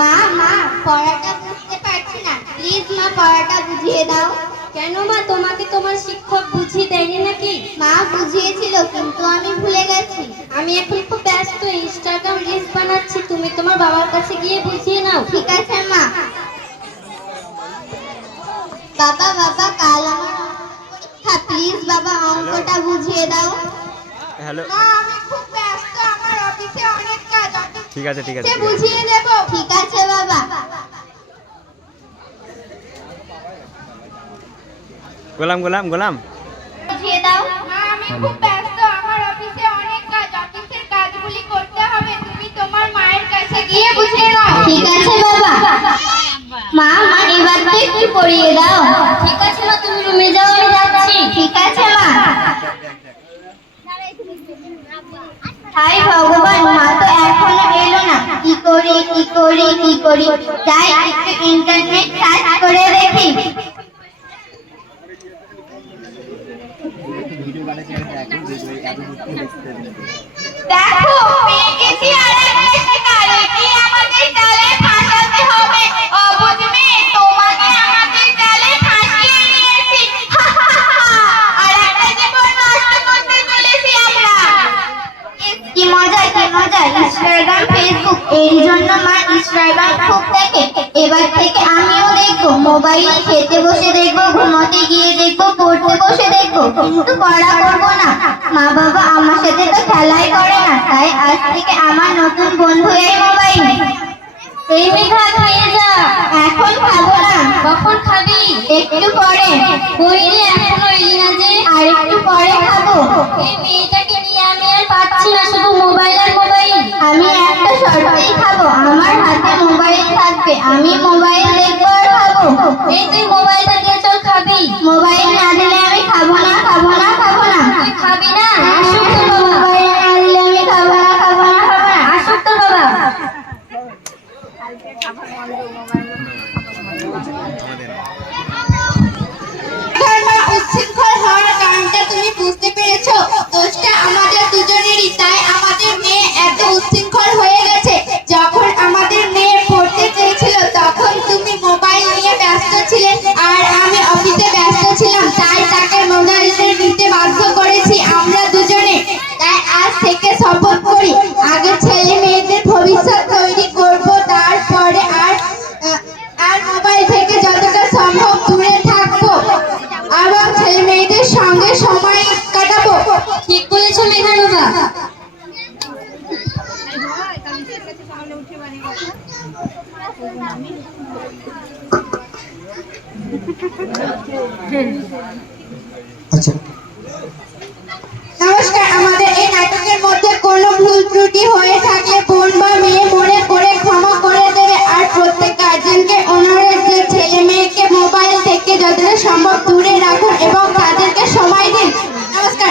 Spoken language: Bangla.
মা মা পড়াটা বুঝতে পারছি না, প্লিজ মা পড়াটা বুঝিয়ে দাও। কেন মা, তোমাকে তোমার শিক্ষক বুঝিয়ে দেয়নি নাকি? মা বুঝিয়েছিল কিন্তু আমি ভুলে গেছি। আমি এখন খুব ব্যস্ত, ইনস্টাগ্রাম রিলস বানাচ্ছি, তুমি তোমার বাবার কাছে গিয়ে বুঝিয়ে নাও। ঠিক আছে মা। বাবা বাবা কাল আমার পরীক্ষা, প্লিজ বাবা অঙ্কটা বুঝিয়ে দাও। হ্যালো মা আমি খুব ব্যস্ত, আমার অফিসে অনেক কাজ, ঠিক আছে ঠিক আছে অফিসে বুঝিয়ে দেব। ঠিক আছে বাবা। গোলাম গোলাম গোলাম বুঝিয়ে দাও। মা আমি খুব ব্যস্ত, আমার অফিসে অনেক কাজ, অফিসের কাজগুলি করতে হবে, তুমি তোমার মায়ের কাছে গিয়ে বুঝিয়ে দাও। ঠিক আছে বাবা। মা মা এবার তো একটু পড়িয়ে দাও। ঠিক আছে মা, তুমি রুমে যাও, আমি যাচ্ছি। ঠিক আছে মা। হাই ভগবান, মা তো এখনো এলো না, কি করি কি করি কি করি। যাই একটু ইন্টারনেট সার্চ করে দেখি। দেখো পেয়ে গেছি আরেকটা শিকার, একে আমাদের জালে ফাঁসাতে হবে। অবুঝ মেয়ে, তোমাকে আমাদের জালে ফাঁসিয়ে নিয়েছি। আরেকটা জীবন নষ্ট করতে চলেছি আমরা। কি মজা কি মজা, ইনস্টাগ্রাম ফেসবুক, এই জন্য মা ইনস্টাগ্রাম খুব দেখে। এবার থেকে আমিও দেখবো, মোবাইল খেতে বসে দেখবো, ঘুমোতে গিয়ে দেখবো, পড়তে বসে দেখবো, কিন্তু পড়া করবো না। মা বাবা আমার সাথে তো খেলাই করে না, তাই আজ থেকে আমার নতুন বন্ধু এই মোবাইল। এই মেঘা, খেয়ে যা। এখন খাবো না। কখন খাবি? একটু পরে। কই রে, এখনো এলি না যে? আর একটু পরে খাবো। এই মেয়েটাকে নিয়ে আমি আর পাচ্ছি না, শুধু মোবাইল আর মোবাইল। আমি একটা শর্তেই খাবো, আমার হাতে মোবাইল থাকবে, আমি মোবাইল দেখবো আর খাবো। এই তুই মোবাইলটা দিয়ে চল, খাবি? মোবাইল না দিলে আমি খাবো না খাবো না খাবো না। তুই খাবি না? আসুক তো বাবা। মোবাইল না দিলে আমি খাবো না খাবো না খাবো না। আসুক তো বাবা। উচ্ছৃঙ্খল হওয়ার কারণটা তুমি বুঝতে পেরেছো? দোষটা আমাদের দুজনেরই, তাই আমাদের মেয়ে এত উচ্ছৃঙ্খল হয়ে গেছে। যখন আমাদের মেয়ে পড়তে চেয়েছিল তখন তুমি মোবাইল নিয়ে ব্যস্ত ছিলে আর আমি অফিসে ব্যস্ত ছিলাম, তাই তাকে মোবাইলটা নিতে বাধ্য করেছি আমরা দুজনে। তাই আজ থেকে শপথ করি, আগে ছেলে মেয়েদের ভবিষ্যৎ তৈরি করব, তারপরে আর মোবাইল থেকে যতটা সম্ভব দূরে থাকবো এবং ছেলে মেয়েদের সঙ্গে সময় কাটাবো। ঠিক বলেছো মেঘা বাবা। আচ্ছা, নমস্কার, আমাদের এই নাটকের মধ্যে কোনো ভুল ত্রুটি হয়ে থাকলে বোন বা মেয়ে মনে করে ক্ষমা করে দেবে। আর প্রত্যেক গার্জেনকে অনুরোধ যে ছেলে মেয়েকে মোবাইল থেকে যতটা সম্ভব দূরে রাখুন এবং তাদেরকে সময় দিন। নমস্কার।